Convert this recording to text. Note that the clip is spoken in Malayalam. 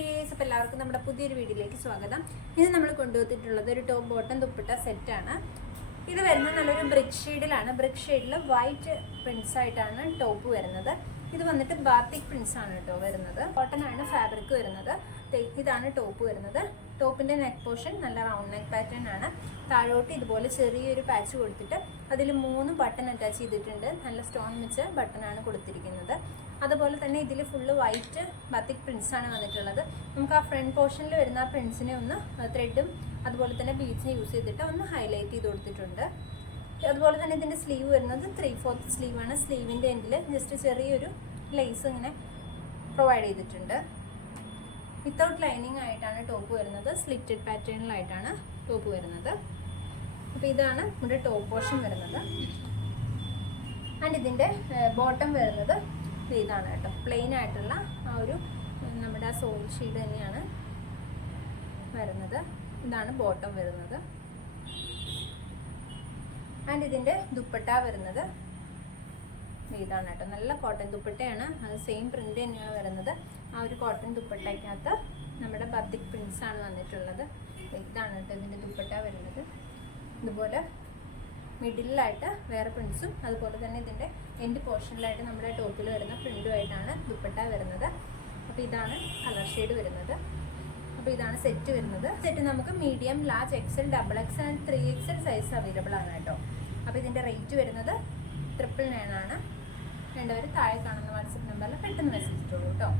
ഡിയേഴ്സ്, അപ്പോൾ എല്ലാവർക്കും നമ്മുടെ പുതിയൊരു വീഡിയോയിലേക്ക് സ്വാഗതം. ഇത് നമ്മൾ കൊണ്ടുവന്നിട്ടുള്ളത് ഒരു ടോപ്പ് ബോട്ടം ദുപ്പട്ട സെറ്റാണ്. ഇത് വരുന്നത് നല്ലൊരു ബ്രിക്ക് ഷെയ്ഡിലാണ്. ബ്രിക്ക് ഷെയ്ഡിൽ വൈറ്റ് പ്രിൻസ് ആയിട്ടാണ് ടോപ്പ് വരുന്നത്. ഇത് വന്നിട്ട് ബാത്തിക് പ്രിൻസ് ആണ് കേട്ടോ വരുന്നത്. കോട്ടൺ ആണ് ഫാബ്രിക് വരുന്നത്. ഇതാണ് ടോപ്പ് വരുന്നത്. ടോപ്പിന്റെ നെക്ക് പോർഷൻ നല്ല റൗണ്ട് നെക്ക് പാറ്റേൺ ആണ്. താഴോട്ട് ഇതുപോലെ ചെറിയൊരു പാച്ച് കൊടുത്തിട്ട് അതിൽ 3 ബട്ടൺ അറ്റാച്ച് ചെയ്തിട്ടുണ്ട്. നല്ല സ്റ്റോൺ വെച്ച് ബട്ടൺ ആണ് കൊടുത്തിരിക്കുന്നത്. അതുപോലെ തന്നെ ഇതിൽ ഫുള്ള് വൈറ്റ് ബാത്തിക് പ്രിൻസ് ആണ് വന്നിട്ടുള്ളത്. നമുക്ക് ആ ഫ്രണ്ട് പോർഷനിൽ വരുന്ന ആ പ്രിൻസിനെ ഒന്ന് ത്രെഡും അതുപോലെ തന്നെ ബീഡ്സിനെ യൂസ് ചെയ്തിട്ട് ഒന്ന് ഹൈലൈറ്റ് ചെയ്ത് കൊടുത്തിട്ടുണ്ട്. അതുപോലെ തന്നെ ഇതിൻ്റെ സ്ലീവ് വരുന്നത് 3/4 സ്ലീവാണ്. സ്ലീവിൻ്റെ എൻഡിൽ ജസ്റ്റ് ചെറിയൊരു ലേസ് ഇങ്ങനെ പ്രൊവൈഡ് ചെയ്തിട്ടുണ്ട്. വിത്തൗട്ട് ലൈനിങ് ആയിട്ടാണ് ടോപ്പ് വരുന്നത്. സ്ലിറ്റഡ് പാറ്റേണിലായിട്ടാണ് ടോപ്പ് വരുന്നത്. അപ്പോൾ ഇതാണ് നമ്മുടെ ടോപ്പ് പോർഷൻ വരുന്നത്. ആൻഡ് ഇതിൻ്റെ ബോട്ടം വരുന്നത് ഇതാണ് കേട്ടോ. പ്ലെയിൻ ആയിട്ടുള്ള ആ ഒരു നമ്മുടെ ആ സോൾ ഷീഡ് തന്നെയാണ് വരുന്നത്. ഇതാണ് ബോട്ടം വരുന്നത്. ആൻഡ് ഇതിൻ്റെ ദുപ്പട്ട വരുന്നത് ഇതാണ് കേട്ടോ. നല്ല കോട്ടൺ ദുപ്പട്ടയാണ്. അത് സെയിം പ്രിന്റ് തന്നെയാണ് വരുന്നത്. ആ ഒരു കോട്ടൺ ദുപ്പട്ടയ്ക്കകത്ത് നമ്മുടെ ബാത്തിക് പ്രിൻസ് ആണ് വന്നിട്ടുള്ളത്. ഇതാണ് കേട്ടോ ഇതിൻ്റെ ദുപ്പട്ട വരുന്നത്. ഇതുപോലെ മിഡിലായിട്ട് വേറെ പ്രിൻസും അതുപോലെ തന്നെ ഇതിൻ്റെ എൻഡ് പോർഷനിലായിട്ട് നമ്മുടെ ടോപ്പിൽ വരുന്ന പ്രിൻറ്റുമായിട്ടാണ് ദുപ്പട്ട വരുന്നത്. അപ്പോൾ ഇതാണ് കളർ ഷെയ്ഡ് വരുന്നത്. അപ്പോൾ ഇതാണ് സെറ്റ് വരുന്നത്. സെറ്റ് നമുക്ക് medium, large, XL, XXL and 3XL size available ആണ് കേട്ടോ. അപ്പോൾ ഇതിൻ്റെ റേറ്റ് വരുന്നത് 999 ആണ്. വേണ്ടവർ താഴെ കാണുന്ന വാട്സപ്പ് നമ്പറിൽ പെട്ടെന്ന് മെസ്സേജ് ഇട്ടോളൂ കേട്ടോ.